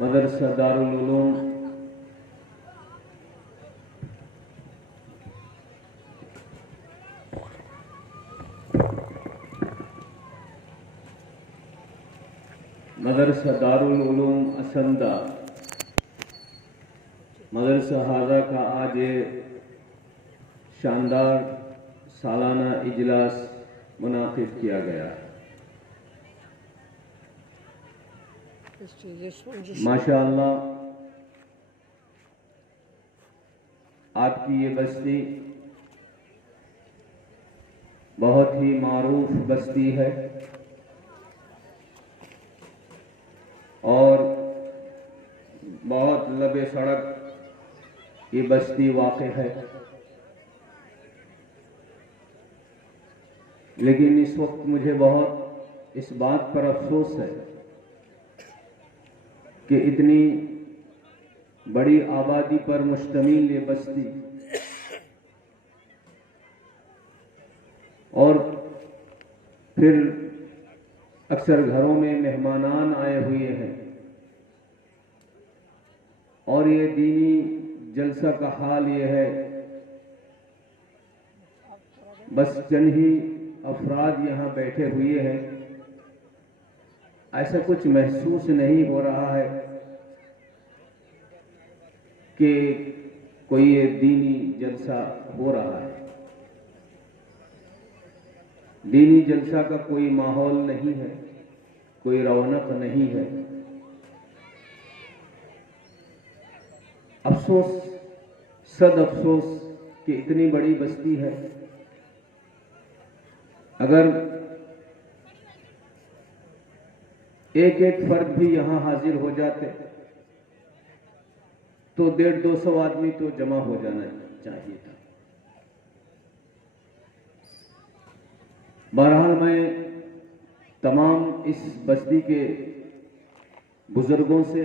मदरसा दारुल उलूम मदरसा दारुल उलूम असंदा मदरसा हाजा का आज शानदार सालाना इजलास मुनाकिद किया गया। माशाअल्लाह, आपकी ये बस्ती बहुत ही मारूफ बस्ती है और बहुत लंबे सड़क ये बस्ती वाक़ है। लेकिन इस वक्त मुझे बहुत इस बात पर अफसोस है कि इतनी बड़ी आबादी पर मुश्तमिल ये बस्ती और फिर अक्सर घरों में मेहमानान आए हुए हैं और ये दीनी जलसा का हाल ये है, बस चंद ही अफराद यहाँ बैठे हुए हैं। ऐसा कुछ महसूस नहीं हो रहा है कि कोई ये दीनी जलसा हो रहा है। दीनी जलसा का कोई माहौल नहीं है, कोई रौनक नहीं है। अफसोस, सद अफसोस कि इतनी बड़ी बस्ती है। अगर एक एक फर्द भी यहां हाजिर हो जाते तो 150-200 आदमी तो जमा हो जाना चाहिए था। बहरहाल मैं तमाम इस बस्ती के बुजुर्गों से,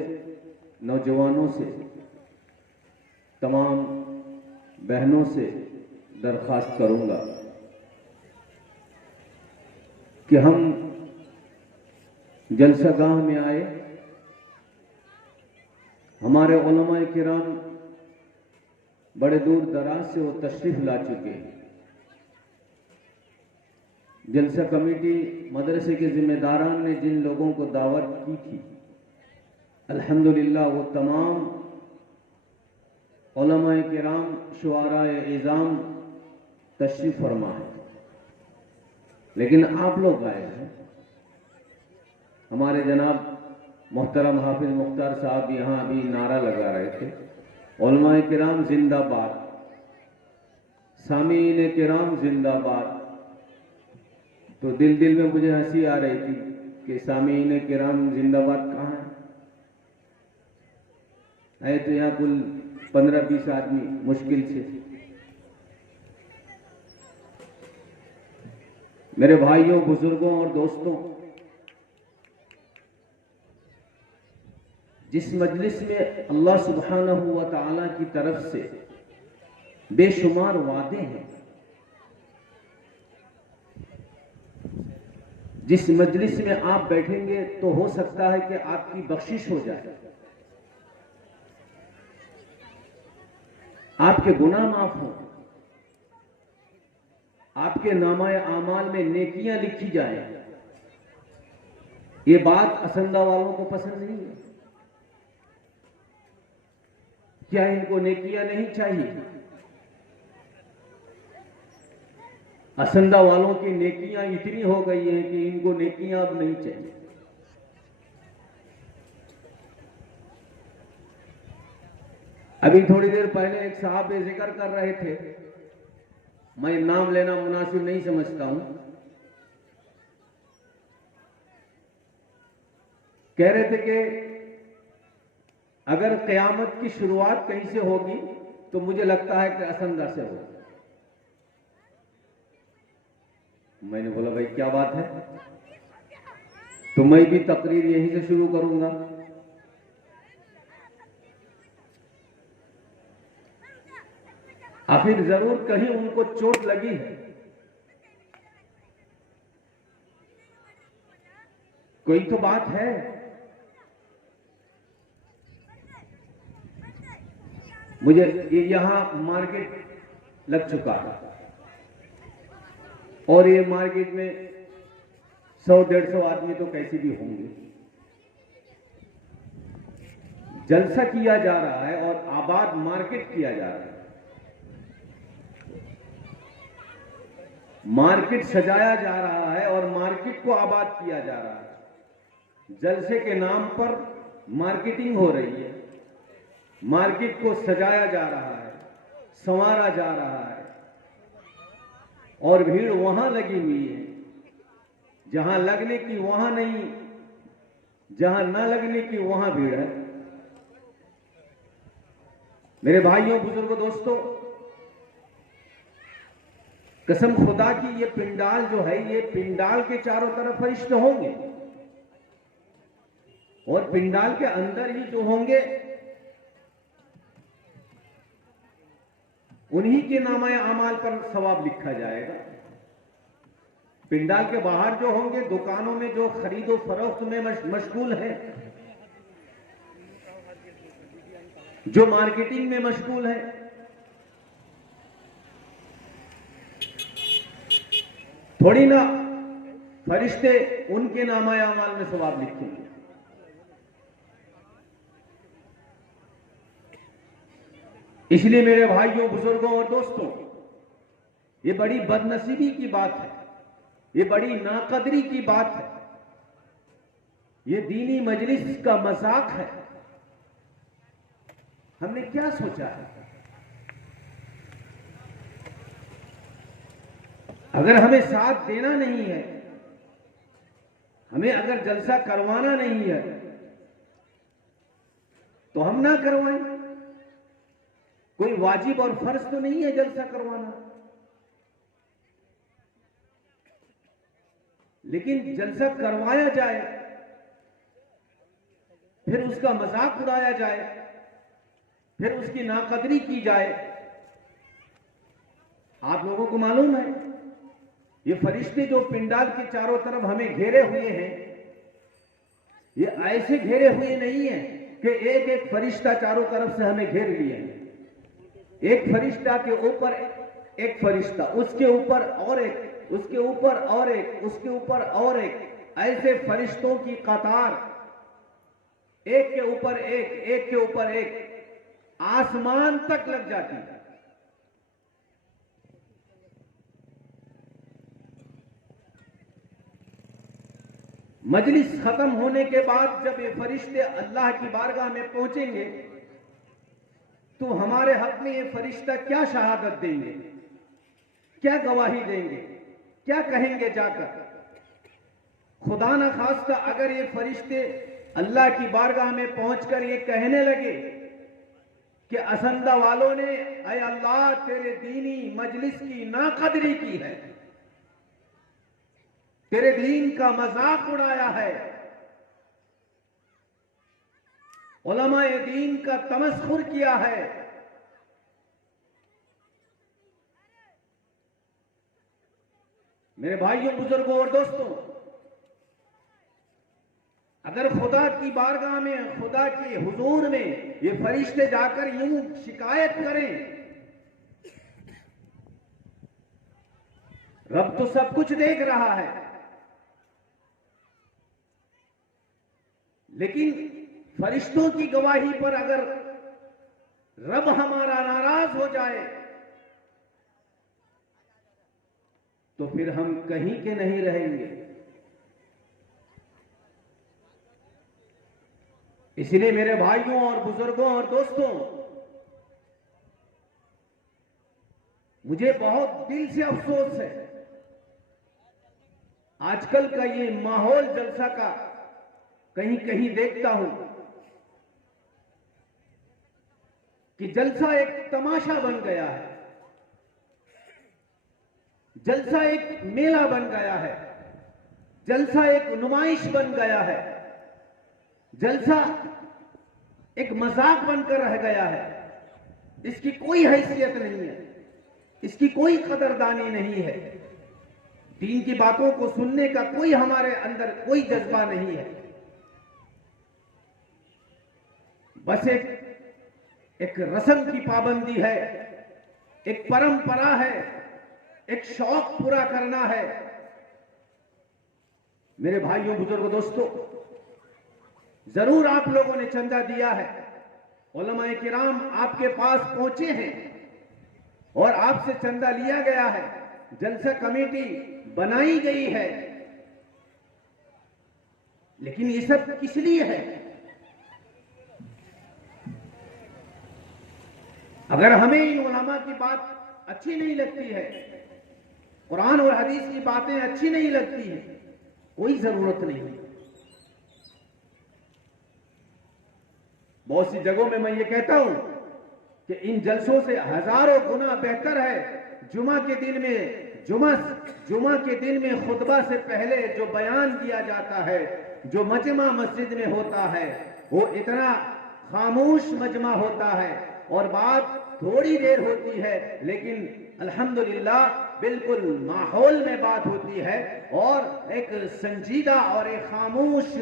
नौजवानों से, तमाम बहनों से दरख्वास्त करूंगा कि हम जलसागाह में आए। हमारे उलमाए किराम बड़े दूर दराज से वो तशरीफ ला चुके हैं। जलसा कमेटी मदरसे के जिम्मेदारान ने जिन लोगों को दावत की थी, अल्हम्दुलिल्लाह वो तमाम उलमाए किराम, शुआराए इज़ाम तशरीफ फरमा है। लेकिन आप लोग आए हैं। हमारे जनाब मोहतरम हाफिज मुख्तार साहब यहाँ अभी नारा लगा रहे थे, उलमाए किराम जिंदाबाद, सामीन किराम जिंदाबाद। तो दिल दिल में मुझे हंसी आ रही थी कि सामीन किराम जिंदाबाद कहाँ है? आए तो यहाँ कुल 15-20 आदमी मुश्किल से। मेरे भाइयों, बुजुर्गों और दोस्तों, जिस मजलिस में अल्लाह सुब्हानहू व तआला की तरफ से बेशुमार वादे हैं, जिस मजलिस में आप बैठेंगे तो हो सकता है कि आपकी बख्शिश हो जाए, आपके गुनाह माफ हो, आपके नामाए आमाल में नेकियां लिखी जाए। ये बात असंदा वालों को पसंद नहीं है। क्या इनको नेकियां नहीं चाहिए? असंदा वालों की नेकियां इतनी हो गई हैं कि इनको नेकियां अब नहीं चाहिए। अभी थोड़ी देर पहले एक साहब जिक्र कर रहे थे, मैं नाम लेना मुनासिब नहीं समझता हूं। कह रहे थे कि अगर क़यामत की शुरुआत कहीं से होगी तो मुझे लगता है कि असंदा से होगी। मैंने बोला भाई क्या बात है? तो मैं भी तकरीर यहीं से शुरू करूंगा। आखिर जरूर कहीं उनको चोट लगी है, कोई तो बात है। मुझे यहां मार्केट लग चुका है और ये मार्केट में 100-150 आदमी तो कैसे भी होंगे। जलसा किया जा रहा है और आबाद मार्केट किया जा रहा है। मार्केट सजाया जा रहा है और मार्केट को आबाद किया जा रहा है। जलसे के नाम पर मार्केटिंग हो रही है, मार्केट को सजाया जा रहा है, संवारा जा रहा है और भीड़ वहां लगी हुई है जहां लगने की वहां नहीं, जहां ना लगने की वहां भीड़ है। मेरे भाइयों, बुजुर्गों, दोस्तों, कसम खुदा की ये पिंडाल जो है, ये पिंडाल के चारों तरफ फरिश्ते होंगे और पिंडाल के अंदर ही जो होंगे उन्हीं के नामाए अमाल पर सवाब लिखा जाएगा। पिंडाल के बाहर जो होंगे, दुकानों में जो खरीदो फरोख्त में मशगूल है, जो मार्केटिंग में मशगूल है, थोड़ी ना फरिश्ते उनके नामाए अमाल में सवाब लिखेंगे। इसलिए मेरे भाइयों, बुजुर्गों और दोस्तों, ये बड़ी बदनसीबी की बात है, ये बड़ी नाकदरी की बात है, ये दीनी मजलिस का मजाक है। हमने क्या सोचा है? अगर हमें साथ देना नहीं है, हमें अगर जलसा करवाना नहीं है तो हम ना करवाएं। कोई वाजिब और फर्ज तो नहीं है जलसा करवाना। लेकिन जलसा करवाया जाए, फिर उसका मजाक उड़ाया जाए, फिर उसकी नाकदरी की जाए। आप लोगों को मालूम है, ये फरिश्ते जो पिंडाल के चारों तरफ हमें घेरे हुए हैं, ये ऐसे घेरे हुए नहीं है कि एक एक फरिश्ता चारों तरफ से हमें घेर लिया है। एक फरिश्ता के ऊपर एक फरिश्ता, उसके ऊपर और एक, उसके ऊपर और एक, उसके ऊपर और एक, ऐसे फरिश्तों की कतार एक के ऊपर एक, एक के ऊपर एक, आसमान तक लग जाती है। मजलिस खत्म होने के बाद जब ये फरिश्ते अल्लाह की बारगाह में पहुंचेंगे तो हमारे हक में ये फरिश्ता क्या शहादत देंगे, क्या गवाही देंगे, क्या कहेंगे जाकर। खुदा न खास्ता अगर ये फरिश्ते अल्लाह की बारगाह में पहुंचकर ये कहने लगे कि असंदा वालों ने ऐ अल्लाह तेरे दीनी मजलिस की नाकदरी की है, तेरे दीन का मजाक उड़ाया है, उलमाए दीन का तमस्खुर किया है, मेरे भाइयों, बुजुर्गों और दोस्तों, अगर खुदा की बारगाह में, खुदा के हुजूर में ये फरिश्ते जाकर यूं शिकायत करें, रब तो सब कुछ देख रहा है, लेकिन फरिश्तों की गवाही पर अगर रब हमारा नाराज हो जाए तो फिर हम कहीं के नहीं रहेंगे। इसलिए मेरे भाइयों और बुजुर्गों और दोस्तों, मुझे बहुत दिल से अफसोस है, आजकल का ये माहौल जलसा का कहीं कहीं देखता हूं कि जलसा एक तमाशा बन गया है, जलसा एक मेला बन गया है, जलसा एक नुमाइश बन गया है, जलसा एक मजाक बनकर रह गया है। इसकी कोई हैसियत नहीं है, इसकी कोई कदरदानी नहीं है, दीन की बातों को सुनने का कोई हमारे अंदर कोई जज्बा नहीं है। बस एक रस्म की पाबंदी है, एक परंपरा है, एक शौक पूरा करना है। मेरे भाइयों, बुजुर्गों, दोस्तों, जरूर आप लोगों ने चंदा दिया है, उलमाए किराम आपके पास पहुंचे हैं और आपसे चंदा लिया गया है, जलसा कमेटी बनाई गई है, लेकिन ये सब किस लिए है? अगर हमें इन उलमा की बात अच्छी नहीं लगती है, कुरान और हदीस की बातें अच्छी नहीं लगती है, कोई जरूरत नहीं है। बहुत सी जगहों में मैं ये कहता हूं कि इन जलसों से हजारों गुना बेहतर है जुमा के दिन में खुतबा से पहले जो बयान दिया जाता है, जो मजमा मस्जिद में होता है, वो इतना खामोश मजमा होता है और बात थोड़ी देर होती है, लेकिन अल्हम्दुलिल्लाह बिल्कुल माहौल में बात होती है और एक संजीदा और एक खामोश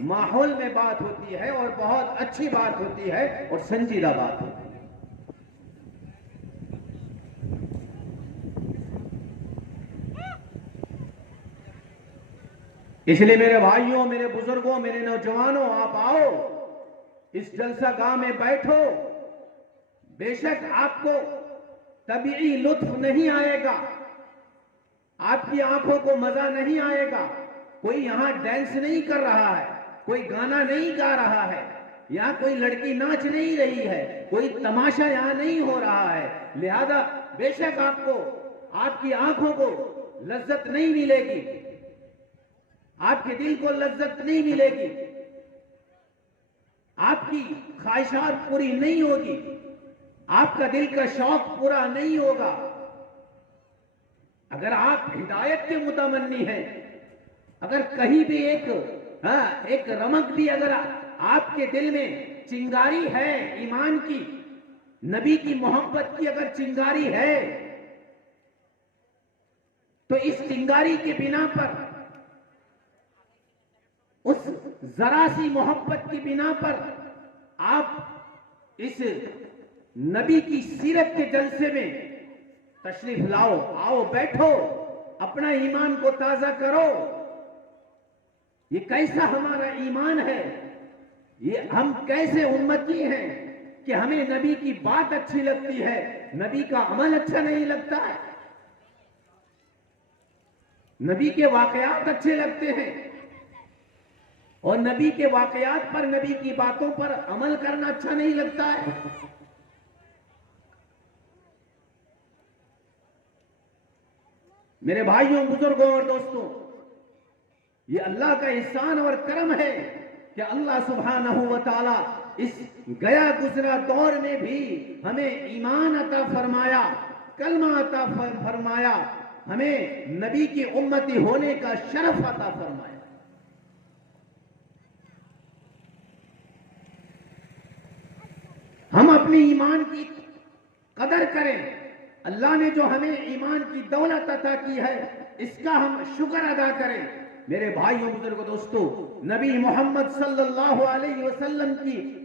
माहौल में बात होती है और बहुत अच्छी बात होती है और संजीदा बात होती है। इसलिए मेरे भाइयों, मेरे बुजुर्गों, मेरे नौजवानों, आप आओ, इस जलसा गाह में बैठो। बेशक आपको तबीई लुत्फ नहीं आएगा, आपकी आंखों को मजा नहीं आएगा, कोई यहां डांस नहीं कर रहा है, कोई गाना नहीं गा रहा है, यहां कोई लड़की नाच नहीं रही है, कोई तमाशा यहां नहीं हो रहा है, लिहाजा बेशक आपको, आपकी आंखों को लज्जत नहीं मिलेगी, आपके दिल को लज्जत नहीं मिलेगी, आपकी ख्वाहिशात पूरी नहीं होगी, आपका दिल का शौक पूरा नहीं होगा। अगर आप हिदायत के मुतमन्नी हैं अगर कहीं भी एक रमक भी अगर आपके दिल में चिंगारी है ईमान की, नबी की मोहब्बत की अगर चिंगारी है, तो इस चिंगारी के बिना पर, उस जरा सी मोहब्बत की बिना पर आप इस नबी की सीरत के जलसे में तशरीफ लाओ, आओ बैठो, अपना ईमान को ताजा करो। ये कैसा हमारा ईमान है, ये हम कैसे उम्मती हैं कि हमें नबी की बात अच्छी लगती है, नबी का अमल अच्छा नहीं लगता है, नबी के वाकयात अच्छे लगते हैं और नबी के वाकयात पर, नबी की बातों पर अमल करना अच्छा नहीं लगता है। मेरे भाइयों, बुजुर्गों और दोस्तों, ये अल्लाह का एहसान और करम है कि अल्लाह सुब्हानहू व तआला इस गया गुजरा दौर में भी हमें ईमान अता फरमाया, कलमा अता फरमाया, हमें नबी की उम्मती होने का शरफ अता फरमाया। हम अपने ईमान की कदर करें। अल्लाह ने जो हमें ईमान की दौलत अता की है, इसका हम शुक्र अदा करें। मेरे भाइयों, बुजुर्गों, दोस्तों, नबी मोहम्मद सल्लल्लाहु अलैहि वसल्लम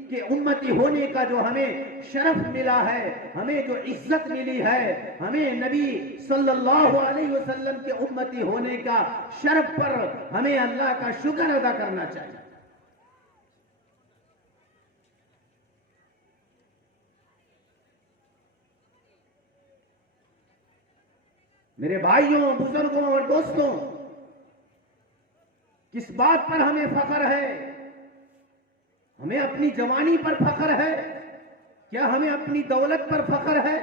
के उम्मती होने का जो हमें शरफ मिला है, हमें जो इज्जत मिली है, हमें नबी सल्लल्लाहु अलैहि वसल्लम के उम्मती होने का शरफ पर हमें अल्लाह का शुक्र अदा करना चाहिए। मेरे भाइयों, बुजुर्गों और दोस्तों, किस बात पर हमें फख्र है? हमें अपनी जवानी पर फख्र है? क्या हमें अपनी दौलत पर फख्र है?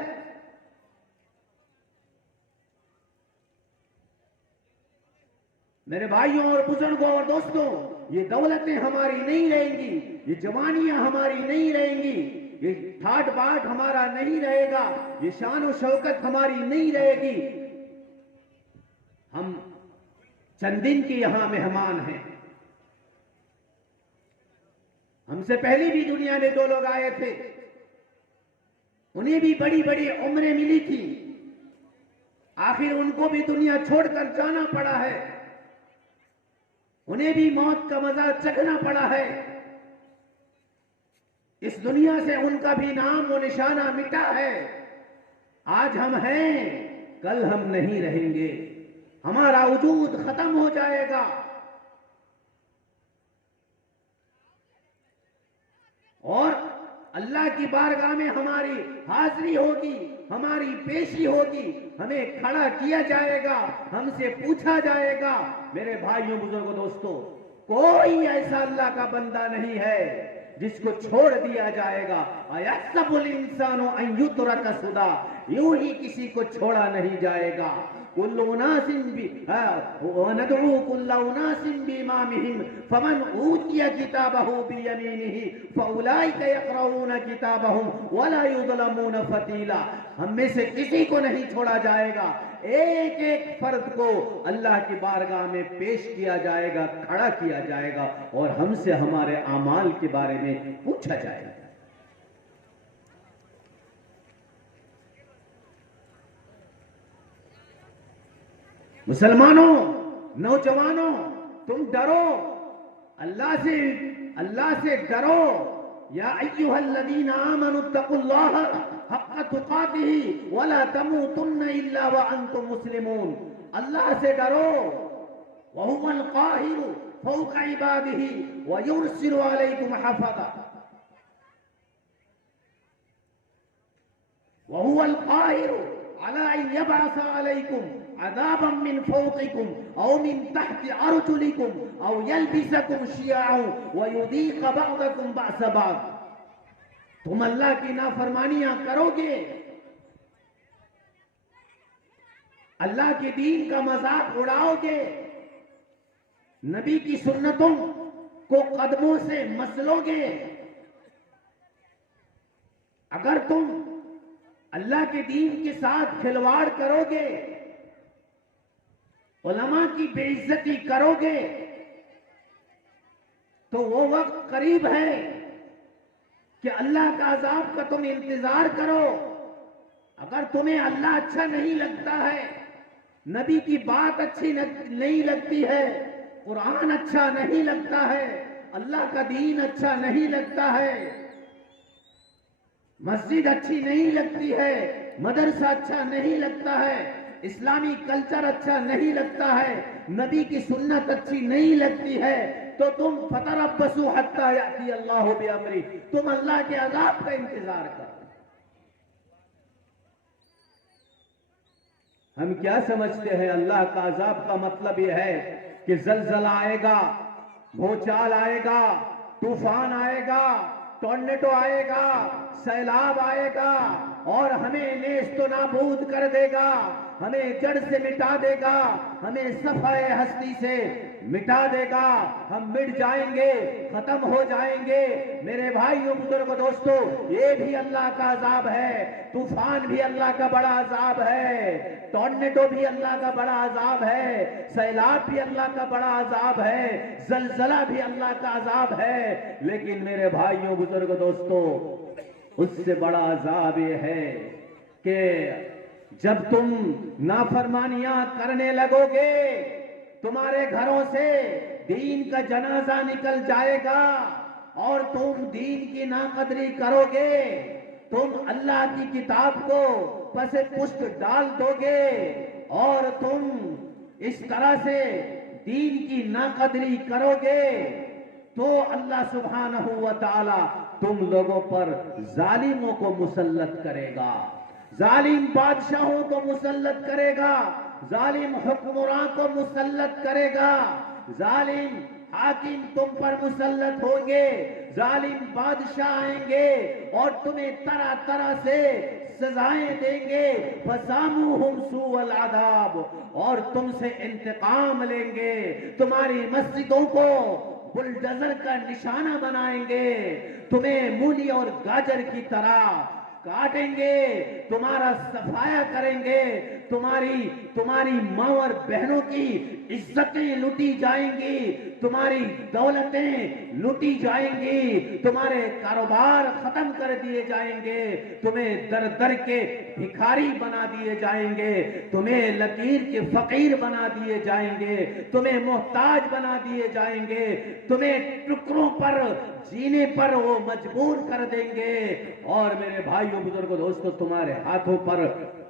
मेरे भाइयों और बुजुर्गों और दोस्तों, ये दौलतें हमारी नहीं रहेंगी, ये जवानियां हमारी नहीं रहेंगी, ये ठाट बाट हमारा नहीं रहेगा, ये शान और शौकत हमारी नहीं रहेगी। हम चंद दिन के यहां मेहमान हैं। हमसे पहले भी दुनिया में 2 लोग आए थे, उन्हें भी बड़ी बड़ी उम्रें मिली थी, आखिर उनको भी दुनिया छोड़कर जाना पड़ा है, उन्हें भी मौत का मजा चखना पड़ा है। इस दुनिया से उनका भी नाम और निशाना मिटा है। आज हम हैं, कल हम नहीं रहेंगे, हमारा वजूद खत्म हो जाएगा और अल्लाह की बारगाह में हमारी हाजिरी होगी, हमारी पेशी होगी, हमें खड़ा किया जाएगा, हमसे पूछा जाएगा। मेरे भाइयों, बुजुर्गों, दोस्तों, कोई ऐसा अल्लाह का बंदा नहीं है जिसको छोड़ दिया जाएगा। अयहसबुल इंसानु अन युतरका सुदा, यूं ही किसी को छोड़ा नहीं जाएगा। कुल्लु उनासिन बि वनदउ कुल्लु उनासिन बिइमामिहिम फमन ऊतिया किताबहु बियमीनिही फउलाइका यक़रऊना किताबहुम वला युज़लमूना फतीला। हम में से किसी को नहीं छोड़ा जाएगा, एक एक फर्द को अल्लाह की बारगाह में पेश किया जाएगा, खड़ा किया जाएगा और हमसे हमारे आमाल के बारे में पूछा जाएगा। मुसलमानों, नौजवानों, तुम डरो, अल्लाह से डरो। या अय्युहल्लज़ीना आमनु तक़ुल्लाह हक़्क़ तुक़ातिही वला तमूतुन्ना इल्ला व अंतुम मुस्लिमून। अल्लाह से डरो। वहुवल क़ाहिरु फ़ौक़ इबादिही व युरसिलु अलैकुम हफ़ज़ा। वहुवल क़ाहिरु अला अन यबअस अलैकुम अज़ाबन मिन फ़ौक़िकुम औ मिन तहति अर्जुलिकुम औ यल्बिसकुम शियअन व युज़ीक़ बअदकुम बअस बअद। तुम अल्लाह की नाफरमानियां करोगे, अल्लाह के दीन का मजाक उड़ाओगे, नबी की सुन्नतों को कदमों से मसलोगे, अगर तुम अल्लाह के दीन के साथ खिलवाड़ करोगे उलमा की बेइज्जती करोगे तो वो वक्त करीब है कि अल्लाह का अजाब का तुम इंतजार करो। अगर तुम्हें अल्लाह अच्छा नहीं लगता है, नबी की बात अच्छी नहीं लगती है, कुरान अच्छा नहीं लगता है, अल्लाह का दीन अच्छा नहीं लगता है, मस्जिद अच्छी नहीं लगती है, मदरसा अच्छा नहीं लगता है, इस्लामी कल्चर अच्छा नहीं लगता है, नबी की सुन्नत अच्छी नहीं लगती है, तो तुम फतरब्बसू हत्ता याती अल्लाहु बिअमरी, तुम अल्लाह के अजाब का इंतजार करो। हम क्या समझते हैं अल्लाह का अजाब का मतलब यह है कि जलजला आएगा, भूचाल आएगा, तूफान आएगा, टॉर्नेडो आएगा, सैलाब आएगा और हमें नेस्तो नाबूद कर देगा, हमें जड़ से मिटा देगा, हमें सफाए हस्ती से मिटा देगा, हम मिट जाएंगे, खत्म हो जाएंगे। मेरे भाइयों बुजुर्गों दोस्तों, ये भी अल्लाह का अजाब है, तूफान भी अल्लाह का बड़ा अजाब है, टॉर्नेडो भी अल्लाह का बड़ा अजाब है, सैलाब भी अल्लाह का बड़ा अजाब है, जलजला भी अल्लाह का अजाब है। लेकिन मेरे भाइयों बुजुर्गों दोस्तों, उससे बड़ा अजाब ये है कि जब तुम नाफरमानियां करने लगोगे, तुम्हारे घरों से दीन का जनाजा निकल जाएगा और तुम दीन की नाकदरी करोगे, तुम अल्लाह की किताब को पसे पुष्ट डाल दोगे और तुम इस तरह से दीन की नाकदरी करोगे, तो अल्लाह सुब्हानहू व तआला तुम लोगों पर जालिमों को मुसल्लत करेगा, जालिम बादशाहों को मुसल्लत करेगा, जालिम हुक्मरान को मुसल्लत करेगा, जालिम हाकिम तुम पर मुसल्लत होंगे, जालिम बादशाह आएंगे और तुम्हें तरह तरह से सजाएं देंगे, फसामुहुम सूअल अज़ाब, और तुमसे इंतकाम लेंगे, तुम्हारी मस्जिदों को बुलडोजर का निशाना बनाएंगे, तुम्हें मूली और गाजर की तरह काटेंगे, तुम्हारा सफाया करेंगे, तुम्हारी मां और बहनों की इज्जतें लूटी जाएंगी, तुम्हारी दौलतें लूटी जाएंगी, तुम्हारे कारोबार खत्म कर दिए जाएंगे, तुम्हें दर दर के भिखारी बना दिए जाएंगे, तुम्हें लकीर के फकीर बना दिए जाएंगे, तुम्हें मोहताज बना दिए जाएंगे, तुम्हें टुकड़ों पर जीने पर वो मजबूर कर देंगे। और मेरे भाइयों बुजुर्गों दोस्तों, तुम्हारे हाथों पर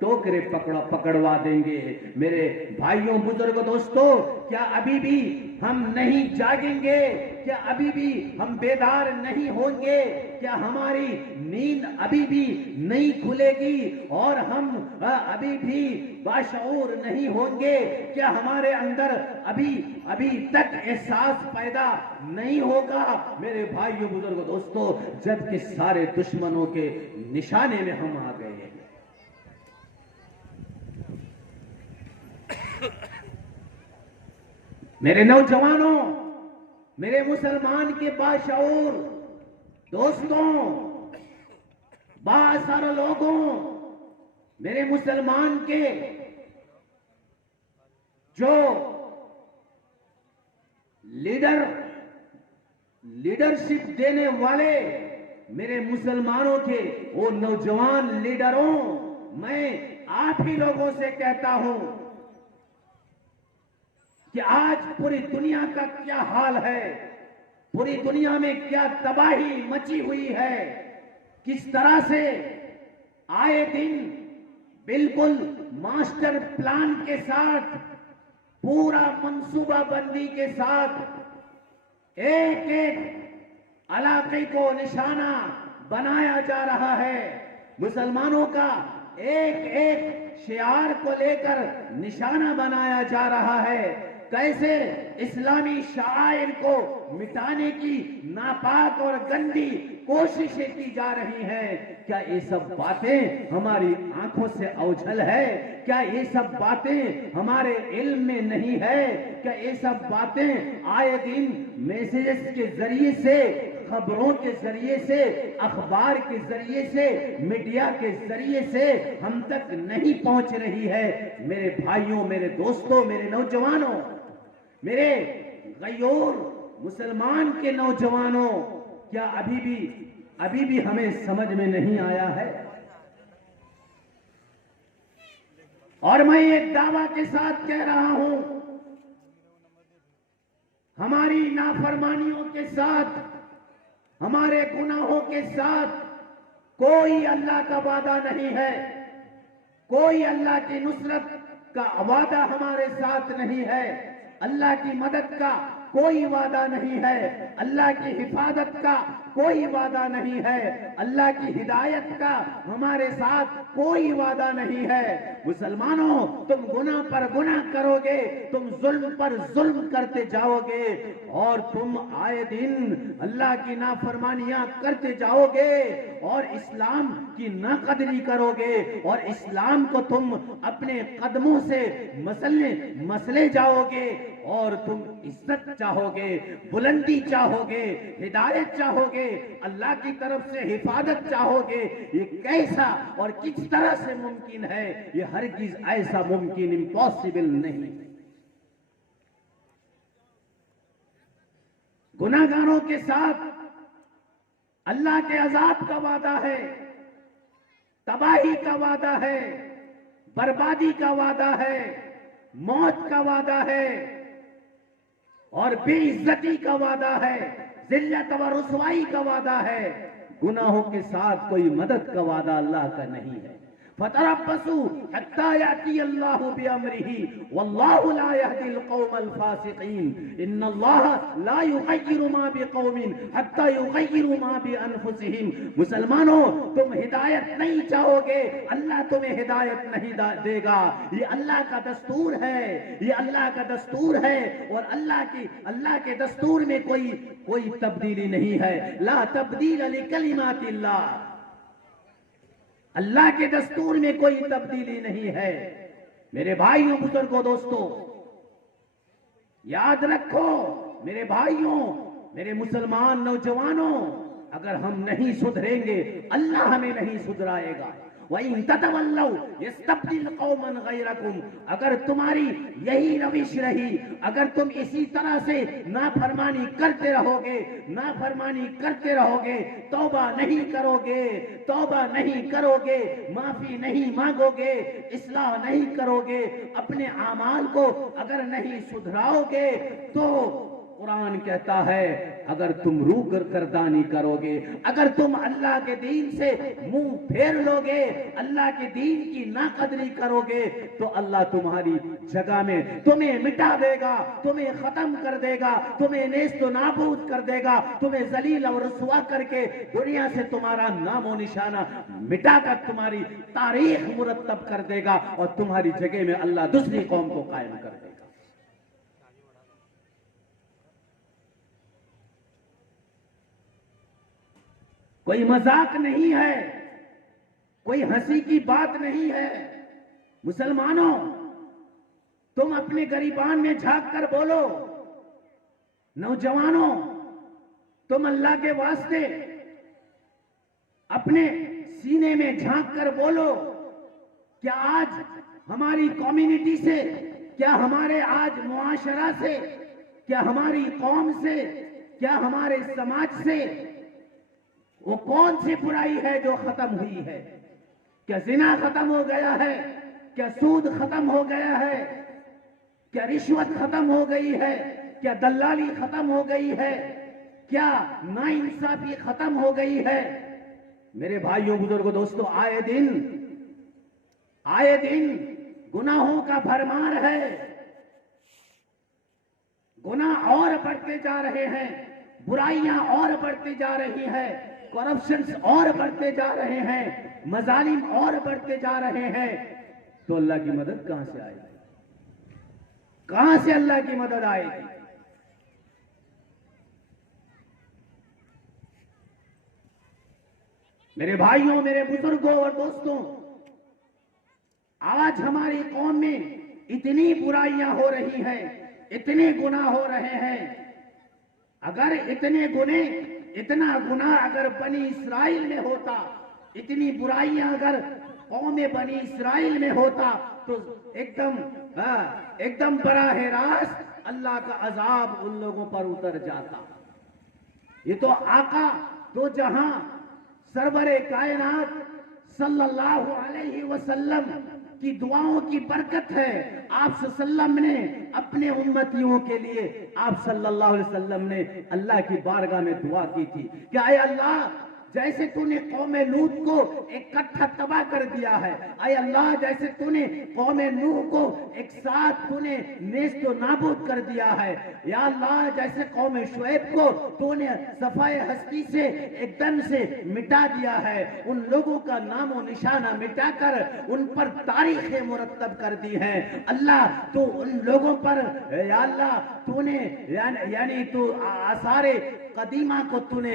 टोकरे पकड़वा देंगे। मेरे भाइयों बुजुर्गों दोस्तों, क्या अभी भी हम नहीं जागेंगे? क्या अभी भी हम बेदार नहीं होंगे? क्या हमारी नींद अभी भी नहीं खुलेगी और हम अभी भी बाशऊर नहीं होंगे? क्या हमारे अंदर अभी तक एहसास पैदा नहीं होगा? मेरे भाइयों बुजुर्गों दोस्तों, जबकि सारे दुश्मनों के निशाने में हम आ गए हैं। मेरे नौजवानों, मेरे मुसलमान के बाशऊर दोस्तों, बासार लोगों, मेरे मुसलमान के जो लीडरशिप देने वाले, मेरे मुसलमानों के वो नौजवान लीडरों, मैं आप ही लोगों से कहता हूं कि आज पूरी दुनिया का क्या हाल है, पूरी दुनिया में क्या तबाही मची हुई है, किस तरह से आए दिन बिल्कुल मास्टर प्लान के साथ, पूरा मंसूबाबंदी के साथ एक एक इलाके को निशाना बनाया जा रहा है। मुसलमानों का एक एक शियार को लेकर निशाना बनाया जा रहा है। कैसे इस्लामी शायर को मिटाने की नापाक और गंदी कोशिशें की जा रही हैं। क्या ये सब बातें हमारी आंखों से ओझल है? क्या ये सब बातें हमारे इल्म में नहीं है? क्या ये सब बातें आए दिन मैसेजेस के जरिए से खबरों के जरिए से, अखबार के जरिए से, मीडिया के जरिए से हम तक नहीं पहुंच रही है। मेरे भाइयों, मेरे दोस्तों, मेरे नौजवानों, मेरे गयोर मुसलमान के नौजवानों, क्या अभी भी हमें समझ में नहीं आया है? और मैं एक दावा के साथ कह रहा हूं, हमारी नाफरमानियों के साथ, हमारे गुनाहों के साथ कोई अल्लाह का वादा नहीं है, कोई अल्लाह की नुसरत का वादा हमारे साथ नहीं है, अल्लाह की मदद का कोई वादा नहीं है, अल्लाह की हिफाजत का कोई वादा नहीं है, अल्लाह की हिदायत का हमारे साथ कोई वादा नहीं है। मुसलमानों, तुम गुनाह पर गुनाह करोगे, तुम जुल्म पर जुल्म करते जाओगे और तुम आए दिन अल्लाह की नाफरमानियां करते जाओगे और इस्लाम की नाकदरी करोगे और इस्लाम को तुम अपने कदमों से मसले जाओगे और तुम इज्जत चाहोगे, बुलंदी चाहोगे, हिदायत चाहोगे, अल्लाह की तरफ से हिफाजत चाहोगे। ये कैसा और किस तरह से मुमकिन है? ये हरगिज ऐसा मुमकिन, इम्पॉसिबल नहीं। गुनाहगारों के साथ अल्लाह के अजाब का वादा है, तबाही का वादा है, बर्बादी का वादा है, मौत का वादा है और बेइज्जती का वादा है, जिल्लत व रुसवाई का वादा है। गुनाहों के साथ कोई मदद का वादा अल्लाह का नहीं है। फतरब्बसू हत्ता याती अल्लाहु बिअमरिही वल्लाहु ला यहदिल कौमल फासिकीन इन्नल्लाह ला युगय्यिरु मा बिकौमिन हत्ता युगय्यिरु मा बिअनफुसिहिम। मुसलमानों, तुम हिदायत नहीं चाहोगे, अल्लाह तुम्हें हिदायत नहीं देगा। ये अल्लाह का दस्तूर है, ये अल्लाह का दस्तूर है और अल्लाह के दस्तूर में कोई तब्दीली नहीं है। ला तब्दील लिकलिमातिल्लाह, अल्लाह के दस्तूर में कोई तब्दीली नहीं है। मेरे भाइयों, बुजुर्गों, दोस्तों, याद रखो मेरे भाइयों, मेरे मुसलमान नौजवानों, अगर हम नहीं सुधरेंगे अल्लाह हमें नहीं सुधराएगा। वइन ततवल्लौ यस्तब्दिल कौमन गैरकुम, अगर तुम्हारी यही रविश रही, अगर तुम इसी तरह से नाफरमानी करते रहोगे, तौबा नहीं करोगे, माफी नहीं मांगोगे, इस्लाह नहीं करोगे, अपने आमाल को अगर नहीं सुधराओगे, तो कुरान कहता है अगर तुम रूह गर्दानी करोगे, अगर तुम अल्लाह के दीन से मुंह फेर लोगे, अल्लाह के दीन की नाकदरी करोगे, तो अल्लाह तुम्हारी जगह में तुम्हें मिटा देगा, तुम्हें खत्म कर देगा, तुम्हें नेस्तो नाबूद कर देगा, तुम्हें जलील और रुसवा करके दुनिया से तुम्हारा नामो निशाना मिटाकर तुम्हारी तारीख मुरत्तब कर देगा और तुम्हारी जगह में अल्लाह दूसरी कौम को कायम कर देगा। कोई मजाक नहीं है, कोई हंसी की बात नहीं है। मुसलमानों, तुम अपने गरीबान में झांक कर बोलो। नौजवानों, तुम अल्लाह के वास्ते अपने सीने में झांक कर बोलो। क्या आज हमारी कम्युनिटी से, क्या हमारे आज मुआशरा से, क्या हमारी कौम से, क्या हमारे समाज से वो कौन सी बुराई है जो खत्म हुई है? क्या जिना खत्म हो गया है? क्या सूद खत्म हो गया है? क्या रिश्वत खत्म हो गई है? क्या दलाली खत्म हो गई है? क्या नाइंसाफी खत्म हो गई है? मेरे भाइयों, बुजुर्गों, दोस्तों, आए दिन गुनाहों का भरमार है। गुनाह और बढ़ते जा रहे हैं, बुराइयां और बढ़ती जा रही है, करप्शन और बढ़ते जा रहे हैं, मजालिम और बढ़ते जा रहे हैं। तो अल्लाह की मदद कहां से आएगी? कहां से अल्लाह की मदद आएगी? मेरे भाइयों, मेरे बुजुर्गों और दोस्तों, आज हमारी कौम में इतनी बुराइयां हो रही हैं, इतने गुनाह हो रहे हैं। अगर इतने गुने इतना गुनाह अगर बनी इसराइल में होता, इतनी बुराइयां अगर कौम बनी इसराइल में होता, तो एकदम बराह रास्त अल्लाह का अजाब उन लोगों पर उतर जाता। ये तो आका तो जहां सरवरे कायनात सल्लल्लाहु अलैहि वसल्लम की दुआओं की बरकत है। आप सल्लल्लाहु ने अपने उम्मतियों के लिए, आप सल्लल्लाहु अलैहि वसल्लम ने अल्लाह की बारगाह में दुआ की थी कि आए अल्लाह, जैसे तूने कौम लूत को इकट्ठा तबाह कर दिया है, आए अल्लाह जैसे तूने कौम नूह को एक साथ तूने नेस्त व नाबूद कर दिया है, या अल्लाह जैसे कौम शुएब को तूने सफाए हस्ती से एकदम से मिटा दिया है, उन लोगों का नामो निशाना मिटाकर उन पर तारीखें मुरतब कर दी है। अल्लाह तो उन लोगों पर या अल्लाह तूने यानी तू आसारे कदीमा को तूने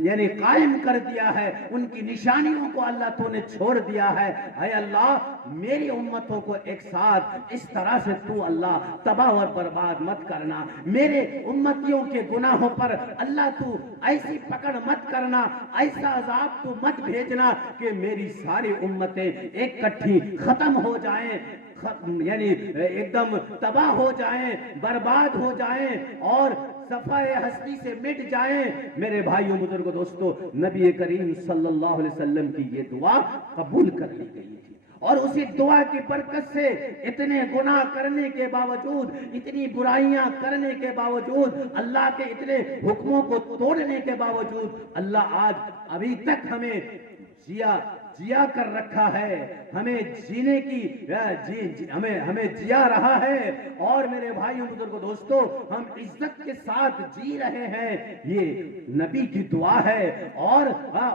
यानी कायम कर दिया है, उनकी निशानियों को अल्लाह तूने छोड़ दिया है। ऐ अल्लाह मेरी उम्मतों को एक साथ इस तरह से तू अल्लाह तबाह और बर्बाद मत करना, मेरे उम्मतियों के गुनाहों पर अल्लाह तू ऐसी पकड़ मत करना, ऐसा अजाब तू मत भेजना कि मेरी सारी उम्मतें एक कट्ठी खत्म हो जाएं, यानी एकदम तबाह हो जाएं, बर्बाद हो जाएं और सफाए हस्ती से मिट जाएं। मेरे भाइयों बुजुर्गों दोस्तों, नबी करीम सल्लल्लाहु अलैहि वसल्लम की ये दुआ कबूल कर ली गई थी और उसी दुआ की बरकत से इतने गुनाह करने के बावजूद, इतनी बुराइयां करने के बावजूद, अल्लाह के इतने हुक्मों को तोड़ने के बावजूद अल्लाह आज अभी तक हमें जिया कर रखा है, हमें जीने की हमें जिया रहा है। और मेरे भाइयों बुजुर्गों दोस्तों, हम इज्जत के साथ जी रहे हैं, ये नबी की दुआ है। और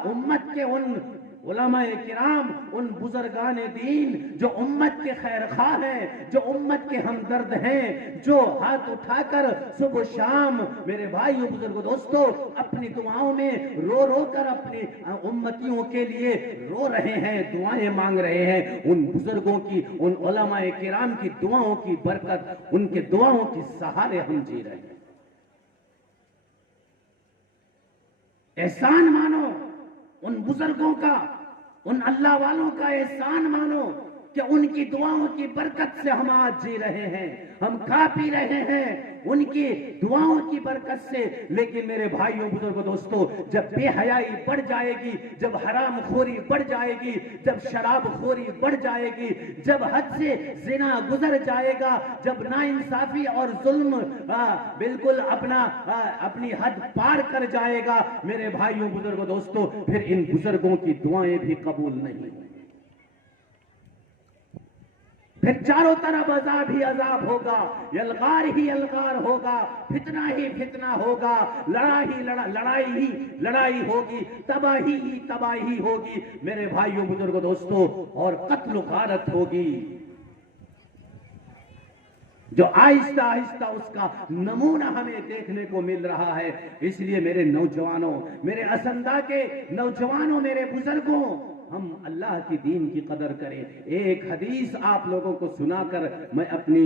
उम्मत के उन उलमाए किराम, उन बुजुर्गाने दीन जो उम्मत के खैर खां हैं, जो उम्मत के हमदर्द हैं, जो हाथ उठाकर सुबह शाम मेरे भाइयों बुजुर्गों दोस्तों अपनी दुआओं में रो रो कर अपनी उम्मतियों के लिए रो रहे हैं, दुआएं मांग रहे हैं। उन बुजुर्गों की, उन उलमाए किराम की दुआओं की बरकत, उनके दुआओं के सहारे हम जी रहे हैं। एहसान मानो उन बुजुर्गों का, उन अल्लाह वालों का एहसान मानो कि उनकी दुआओं की बरकत से हम आज जी रहे हैं, हम खा पी रहे हैं उनकी दुआओं की बरकत से। लेकिन मेरे भाइयों बुजुर्गों दोस्तों, जब बेहयाई बढ़ जाएगी, जब हराम खोरी बढ़ जाएगी, जब शराब खोरी बढ़ जाएगी, जब हद से जिना गुजर जाएगा, जब नाइंसाफी और जुल्म बिल्कुल अपनी हद पार कर जाएगा, मेरे भाइयों बुजुर्गों दोस्तों, फिर इन बुजुर्गों की दुआएं भी कबूल नहीं, फिर चारों तरफ अजाब ही अजाब होगा, यलगार ही यलगार होगा, फितना ही फितना होगा, लड़ाई ही लड़ाई होगी, तबाही ही तबाही होगी मेरे भाइयों बुजुर्गों दोस्तों, और कत्ल गारत होगी जो आहिस्ता आहिस्ता उसका नमूना हमें देखने को मिल रहा है। इसलिए मेरे नौजवानों, मेरे असंदा के नौजवानों, मेरे बुजुर्गों, हम अल्लाह की दीन की कदर करें। एक हदीस आप लोगों को सुनाकर मैं अपनी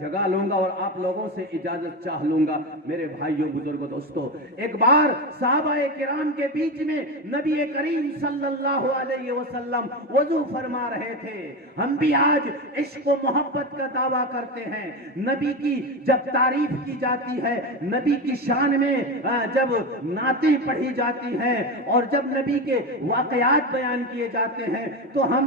जगह लूंगा और आप लोगों से इजाजत चाह लूंगा। मेरे भाइयों बुजुर्गों दोस्तों, एक बार सहाबाए किराम के बीच में नबी करीम सल्लल्लाहु अलैहि वसल्लम वजू फरमा रहे थे। हम भी आज इश्क व मोहब्बत का दावा करते हैं। नबी की जब तारीफ की जाती है, नबी की शान में जब नातें पढ़ी जाती हैं और जब नबी के वाकयात बयान किए जाते हैं तो हम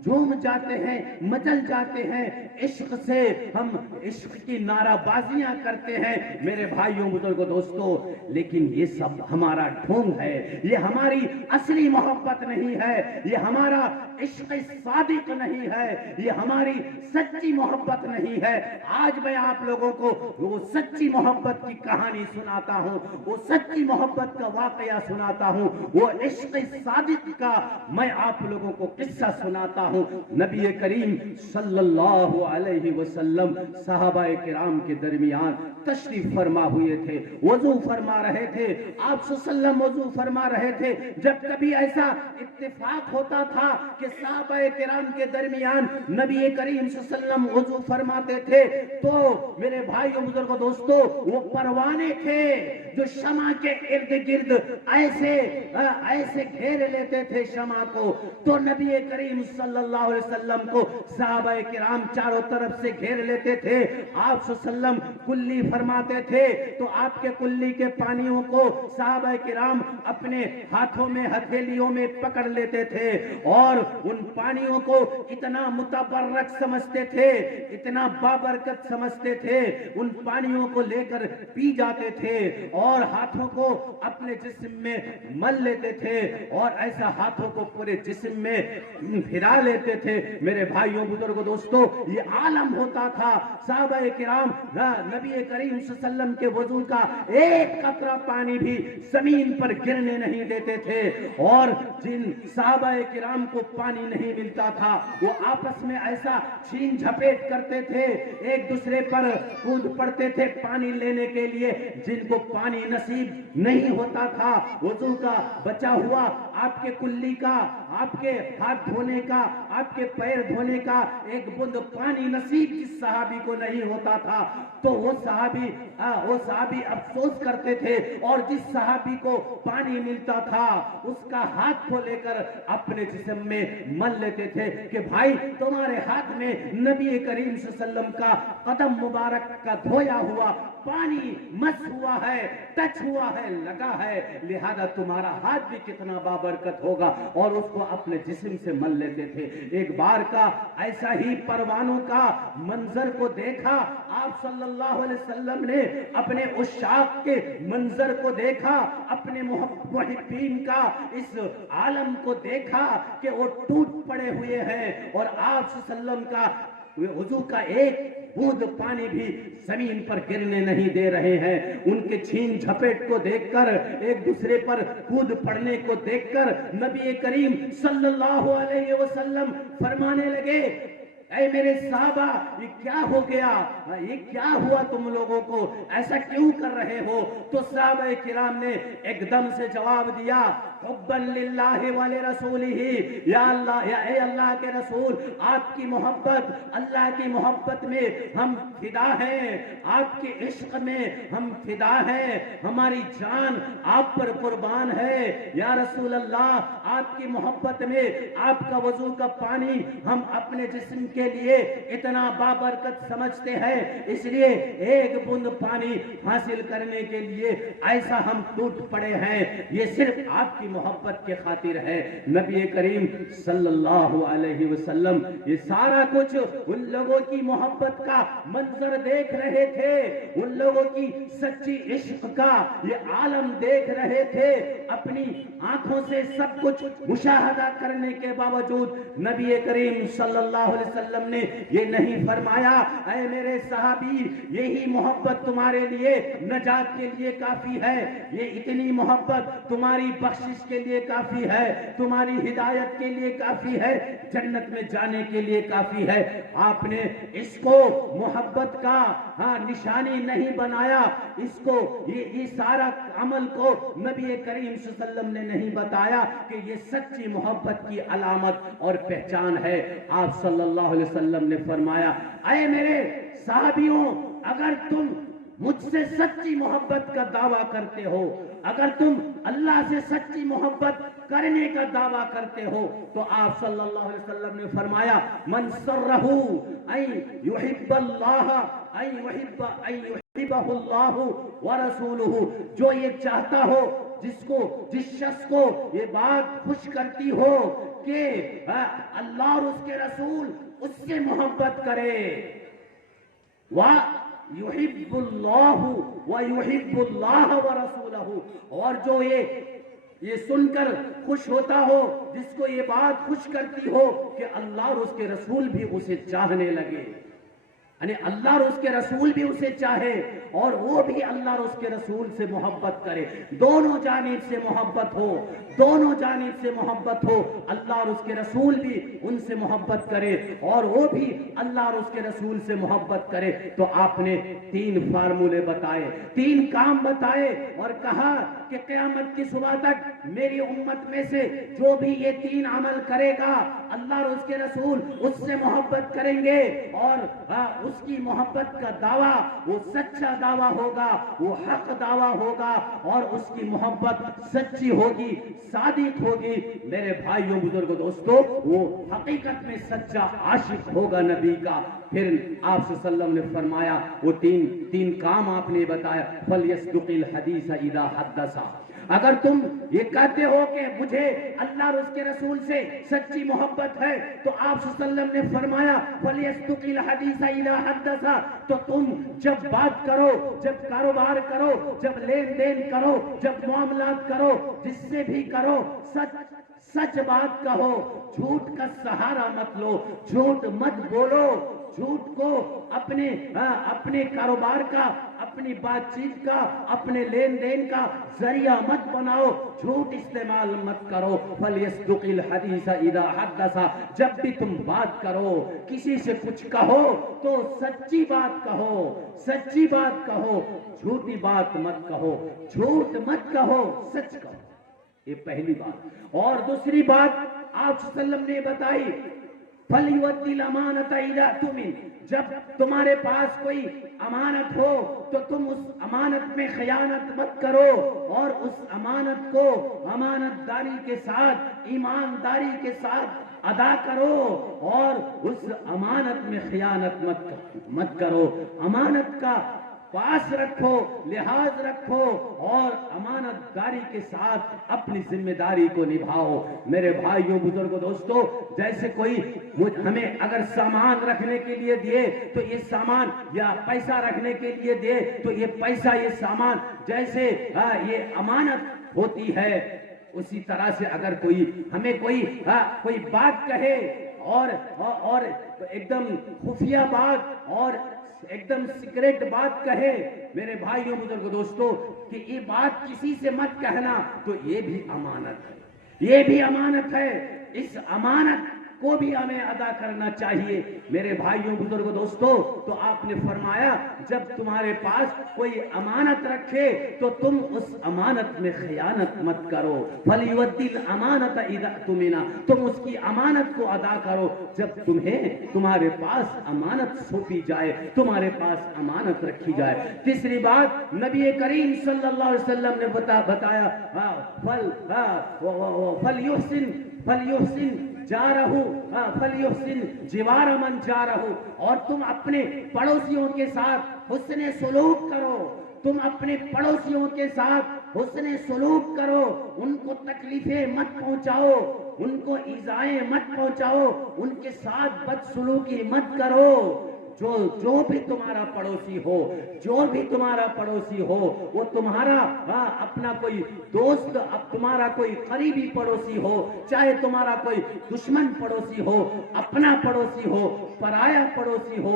झूम जाते हैं, मचल जाते हैं इश्क से, हम इश्क की नाराबाजियां करते हैं मेरे भाइयों बुजुर्गों दोस्तों। लेकिन ये सब हमारा ढोंग है, ये हमारी असली मोहब्बत नहीं है, ये हमारा इश्क सादिक नहीं है, ये हमारी सच्ची मोहब्बत नहीं है। आज मैं आप लोगों को वो सच्ची मोहब्बत की कहानी सुनाता हूं, वो सच्ची मोहब्बत का वाकया सुनाता हूं, वो इश्क सादिक का मैं आप लोगों को किस्सा सुनाता हूं। नबी करीम सल्लल्लाहु अलैहि वसल्लम सहाबाए किराम के दरमियान तशरीफ फरमा हुए थे, वजू फरमा रहे थे। आप सल्लल्लाहु वजू फरमा रहे थे। जब कभी ऐसा इत्तेफाक होता था कि सहाबाए किराम के दरमियान नबी करीम सल्लल्लाहु वजू फरमाते थे, तो मेरे भाइयों बुजुर्गों दोस्तों, वो परवाने थे जो शमा के इर्द गिर्द ऐसे ऐसे घेर लेते थे शमा को, तो नबी करीम सल्लल्लाहु अलैहि वसल्लम को सहाबाए किराम चारों तरफ से घेर लेते थे। आप सल्लम कुल्ली फरमाते थे तो आपके कुल्ली के पानियों को सहाबाए किराम अपने हाथों में हथेलियों में पकड़ लेते थे और उन पानियों को इतना मुतबर्रक समझते थे, इतना बाबरकत समझते थे, उन पानियों को लेकर पी जाते थे और हाथों को अपने जिस्म में मल लेते थे और ऐसा हाथों को पूरे जिस्म में फिरा लेते थे। मेरे भाइयों बुजुर्गों दोस्तों, ये आलम होता था। सहाबाए किराम नबी करीम सल्लल्लाहु के वजू का एक कतरा पानी भी जमीन पर गिरने नहीं देते थे और जिन सहाबाए किराम को पानी नहीं मिलता था वो आपस में ऐसा छीन झपेट करते थे, एक दूसरे पर कूद पड़ते थे पानी लेने के लिए। जिनको पानी नसीब नहीं होता था, वजू का बचा हुआ आपके कुल्ली का, आपके हाथ धोने का, आपके पैर धोने का एक बूंद पानी नसीब जिस सहाबी को नहीं होता था, तो वो सहाबी अफसोस करते थे और जिस सहाबी को पानी मिलता था उसका हाथ को लेकर अपने जिस्म में मल लेते थे कि भाई तुम्हारे हाथ में नबी करीम सल्लल्लाहु का कदम मुबारक का धोया हुआ पानी मस हुआ है, टच हुआ है, लगा है, लिहाजा तुम्हारा हाथ भी कितना बाबरकत होगा, और उसको अपने जिस्म से मल लेते थे। एक बार का ऐसा ही परवानों का मंजर को देखा आप सल्लल्लाहु अलैहि वसल्लम ने, अपने उशाक के मंजर को देखा, अपने मुहिब्बीन का इस आलम को देखा कि वो टूट पड़े हुए हैं और आप सल्लल्लाहु का वजू का एक बूंद पानी भी जमीन पर गिरने नहीं दे रहे हैं। उनके छीन झपेट को देखकर, एक दूसरे पर कूद पड़ने को देखकर नबी करीम सल्लल्लाहु अलैहि वसल्लम फरमाने लगे, ऐ मेरे साहबा, ये क्या हो गया, ये क्या हुआ तुम लोगों को, ऐसा क्यों कर रहे हो? तो साहबे किराम ने एकदम से जवाब दिया, हुब्बन लिल्लाहि व लिरसूलिही, या अल्लाह, या ए अल्लाह के रसूल, आपकी मोहब्बत, अल्लाह की मोहब्बत में हम फिदा हैं, आपके इश्क में हम फिदा हैं, हमारी जान आप पर कुर्बान है। या रसूल अल्लाह, आपकी मोहब्बत में आपका वजू का पानी हम अपने जिस्म के लिए इतना बाबरकत समझते हैं, इसलिए एक बूंद पानी हासिल करने के लिए ऐसा हम टूट पड़े हैं, ये सिर्फ आपकी मोहब्बत के खातिर है। नबी करीम सल्लल्लाहु अलैहि वसल्लम ये सारा कुछ उन लोगों की मोहब्बत का मंजर देख रहे थे, उन लोगों की सच्ची इश्क का ये आलम देख रहे थे। अपनी आंखों से सब कुछ मुशाहदा करने के बावजूद नबी करीम सल्लल्लाहु अलैहि वसल्लम ने ये नहीं फरमाया, ऐ मेरे सहाबी, यही मोहब्बत तुम्हारे लिए नजात के लिए काफी है, ये इतनी मोहब्बत तुम्हारी बख्शिश के लिए काफी है, तुम्हारी हिदायत के लिए काफी है, जन्नत में जाने के लिए काफी है। आपने इसको मोहब्बत का निशानी नहीं बनाया, इसको ये सारा अमल को नबी करीम सल्लल्लाहु अलैहि वसल्लम ने नहीं बताया कि ये सच्ची मोहब्बत की अलामत और पहचान है। आप सल्लल्लाहु अलैहि वसल्लम ने फरमाया, ऐ मेरे साहबियों, अगर तुम मुझसे सच्ची मोहब्बत का दावा करते हो, अगर तुम अल्लाह से सच्ची मोहब्बत करने का दावा करते हो, तो आप सल्लल्लाहु अलैहि वसल्लम ने फरमाया, मन सर्रहु ऐ युहिब्बल्लाह ऐ युहिब्बहुल्लाहु व रसूलुहु, जो ये चाहता हो, जिस शख्स को ये बात खुश करती हो कि अल्लाह और उसके रसूल उससे मोहब्बत करे, युहिब्बुल्लाहु व युहिब्बुल्लाह व रसूलहु, और जो ये सुनकर खुश होता हो, जिसको ये बात खुश करती हो कि अल्लाह और उसके रसूल भी उसे चाहने लगे, यानी अल्लाह और उसके रसूल भी उसे चाहे और वो भी अल्लाह और उसके रसूल से मोहब्बत करे, दोनों जानिब से मोहब्बत हो, दोनों जानिब से मोहब्बत हो, अल्लाह और उसके रसूल भी उनसे मोहब्बत करे और वो भी अल्लाह और उसके रसूल से मोहब्बत करे। तो आपने 3 फार्मूले बताए, 3 काम बताए और कहा कि क़यामत की सुबह तक मेरी उम्मत में से जो भी ये 3 अमल करेगा, अल्लाह और उसके रसूल उससे मोहब्बत करेंगे और उसकी मोहब्बत का दावा वो सच्चा दावा होगा, वो हक दावा होगा और उसकी मोहब्बत सच्ची होगी, सादिक होगी। मेरे भाइयों बुजुर्गों दोस्तों, वो हकीकत में सच्चा आशिक होगा नबी का। फिर आप सल्लल्लाहु अलैहि वसल्लम ने फरमाया, वो तीन काम आपने बताया, फलयस्दुकिल हदीस इदा हद्दसा। अगर तुम ये कहते हो कि मुझे अल्लाह और उसके रसूल से सच्ची मोहब्बत है, तो आप सल्लल्लाहु अलैहि वसल्लम ने फरमाया फलयस्दुकिल हदीस इदा हद्दसा, तो तुम जब बात करो, जब कारोबार करो, जब लेन देन करो, जब मामलात करो, जिससे भी करो, सच बात कहो, झूठ का सहारा मत लो, झूठ मत बोलो, झूठ को अपने कारोबार का, अपनी बातचीत का, अपने लेन देन का जरिया मत बनाओ, झूठ इस्तेमाल मत करो। फलयस्दुकिल हदीस इदा हद्दसा, जब भी तुम बात करो, किसी से कुछ कहो तो सच्ची बात कहो, सच्ची बात कहो, झूठी बात मत कहो, झूठ मत कहो, सच कहो। ये पहली बात। और दूसरी बात आप सल्लम ने बताई, फलयुद्दिल अमानत इदा तुमिन, जब तुम्हारे पास कोई अमानत हो तो तुम उस अमानत में खयानत मत करो और उस अमानत को अमानतदारी के साथ, ईमानदारी के साथ अदा करो और उस अमानत में खयानत मत करो। अमानत का पास रखो, लिहाज रखो और अमानतदारी के साथ अपनी जिम्मेदारी को निभाओ। मेरे भाइयों बुजुर्गों दोस्तों, जैसे कोई हमें अगर सामान रखने के लिए दिए तो ये सामान, या पैसा रखने के लिए दिए तो ये पैसा, ये सामान जैसे ये अमानत होती है, उसी तरह से अगर हमें कोई बात कहे और एकदम खुफिया बात और एकदम सीक्रेट बात कहे, मेरे भाइयों बुजुर्गों दोस्तों, कि ये बात किसी से मत कहना, तो ये भी अमानत है, ये भी अमानत है। इस अमानत को भी हमें अदा करना चाहिए। मेरे भाइयों बुजुर्गों दोस्तों, तो आपने फरमाया जब तुम्हारे पास कोई अमानत रखे तो तुम उस अमानत में खयानत मत करो। फलयुद्दिल अमानत इदा तुमिना, तुम उसकी अमानत को अदा करो जब तुम्हारे पास अमानत सौंपी जाए, तुम्हारे पास अमानत रखी जाए। तीसरी बात नबी करीम सल्लल्लाहु अलैहि वसल्लम ने बताया, फलयुहसिन जारहु फलयुहसिन जिवार मन जारहु, और तुम अपने पड़ोसियों के साथ हुस्ने सुलूक करो, तुम अपने पड़ोसियों के साथ हुस्ने सुलूक करो, उनको तकलीफें मत पहुंचाओ, उनको इजाएं मत पहुंचाओ, उनके साथ बदसलूकी मत करो। जो भी तुम्हारा पड़ोसी हो, जो भी तुम्हारा पड़ोसी हो, वो तुम्हारा अपना कोई दोस्त, अब तुम्हारा कोई करीबी पड़ोसी हो, चाहे तुम्हारा कोई दुश्मन पड़ोसी हो, अपना पड़ोसी हो, पराया पड़ोसी हो,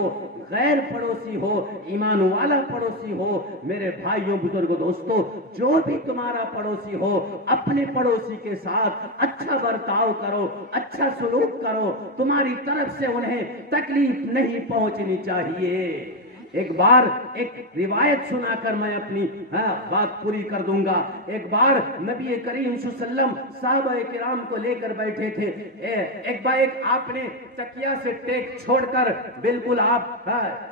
गैर पड़ोसी हो, ईमान वाला पड़ोसी हो, मेरे भाइयों बुजुर्गों दोस्तों, जो भी तुम्हारा पड़ोसी हो, अपने पड़ोसी के साथ अच्छा बर्ताव करो, अच्छा सलूक करो, तुम्हारी तरफ से उन्हें तकलीफ नहीं पहुंचनी चाहिए। एक बार एक रिवायत सुनाकर मैं अपनी बात पूरी कर दूंगा। एक बार नबी करीम सल्लल्लाहु अलैहि वसल्लम साहबा किराम को लेकर बैठे थे। एक बार आपने तकिया से टेक छोड़कर बिल्कुल आप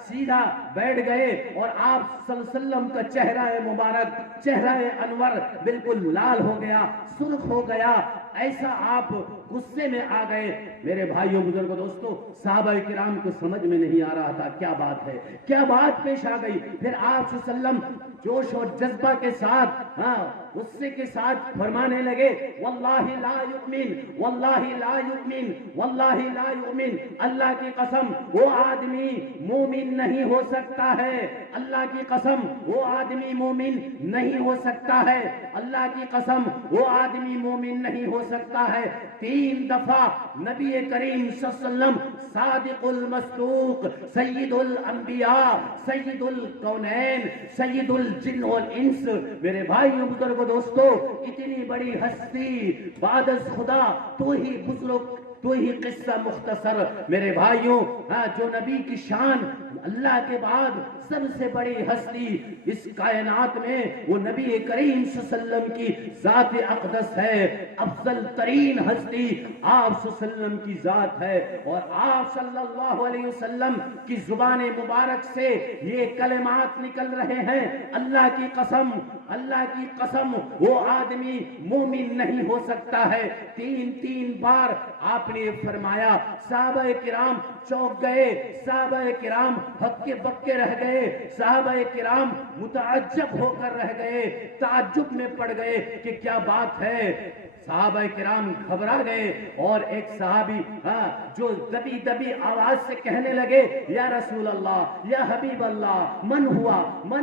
सीधा बैठ गए और आप सल्लल्लाहु अलैहि वसल्लम का चेहरा मुबारक, चेहरा अनवर बिल्कुल लाल हो गया, सुर्ख हो गया, ऐसा आप गुस्से में आ गए। मेरे भाइयों बुजुर्गों दोस्तों, साहबा किराम को समझ में नहीं आ रहा था क्या बात है, क्या बात पेश आ गई। फिर आप सल्लम जोश और जज्बा के साथ, गुस्से के साथ फरमाने लगे, वल्लाहि ला युमिन, वल्लाहि ला युमिन, वल्लाहि ला युमिन, अल्लाह की कसम वो आदमी मोमिन नहीं हो सकता है, अल्लाह की कसम वो आदमी मोमिन नहीं हो सकता है, अल्लाह की कसम वो आदमी मोमिन नहीं हो सकता है। 3 दफा नबी करीम सल्लल्लाहु अलैहि वसल्लम सादिकुल मसदूक, सय्यिदुल अंबिया, सय्यिदुल कौनैन, सय्यिदुल जिन्न वल इंस, मेरे भाइयों बुजुर्गों दोस्तों, इतनी बड़ी हस्ती बादस खुदा, तू ही बुजुर्ग, तू ही किस्सा मुख्तसर। मेरे भाइयों, जो नबी की शान अल्लाह के बाद सबसे बड़ी हस्ती इस कायनात में वो नबी करीम सल्लल्लाहु अलैहि वसल्लम की जात अक़दस है। अफजल तरीन हस्ती आप सल्लल्लाहु अलैहि वसल्लम की जात है और आप सल्लल्लाहु अलैहि वसल्लम की जुबान मुबारक से ये कलमात निकल रहे हैं, अल्लाह की कसम, अल्लाह की कसम, वो आदमी मोमिन नहीं हो सकता है। तीन बार आपने फरमाया। साहबा किराम चौंक गए, साहबा किराम हक्के बक्के रह गए, साहबा किराम मुतअज्जब होकर रह गए, ताज्जुब में पड़ गए कि क्या बात है। साहबा किराम घबरा गए और एक सहाबी जो दबी दबी आवाज से कहने लगे, या रसूल अल्लाह, या हबीब अल्लाह, मन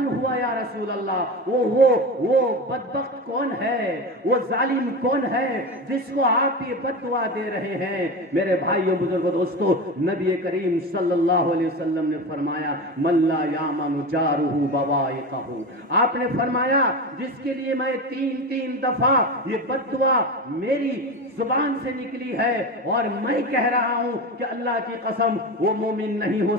हुआ या रसूल अल्लाह, वो बदबख्त कौन है, वो जालिम कौन है जिसको आप ये बददुआ दे रहे हैं। मेरे भाइयों बुजुर्गों दोस्तों, नबी करीम सल्लल्लाहु अलैहि वसल्लम ने फरमाया, मल्ला यामनु जारुहु बवाइकहु। आपने फरमाया जिसके लिए मैं तीन दफा ये बददुआ मेरी जुबान से निकली है और मैं कह रहा हूं कि अल्लाह की कसम वो मोमिन नहीं हो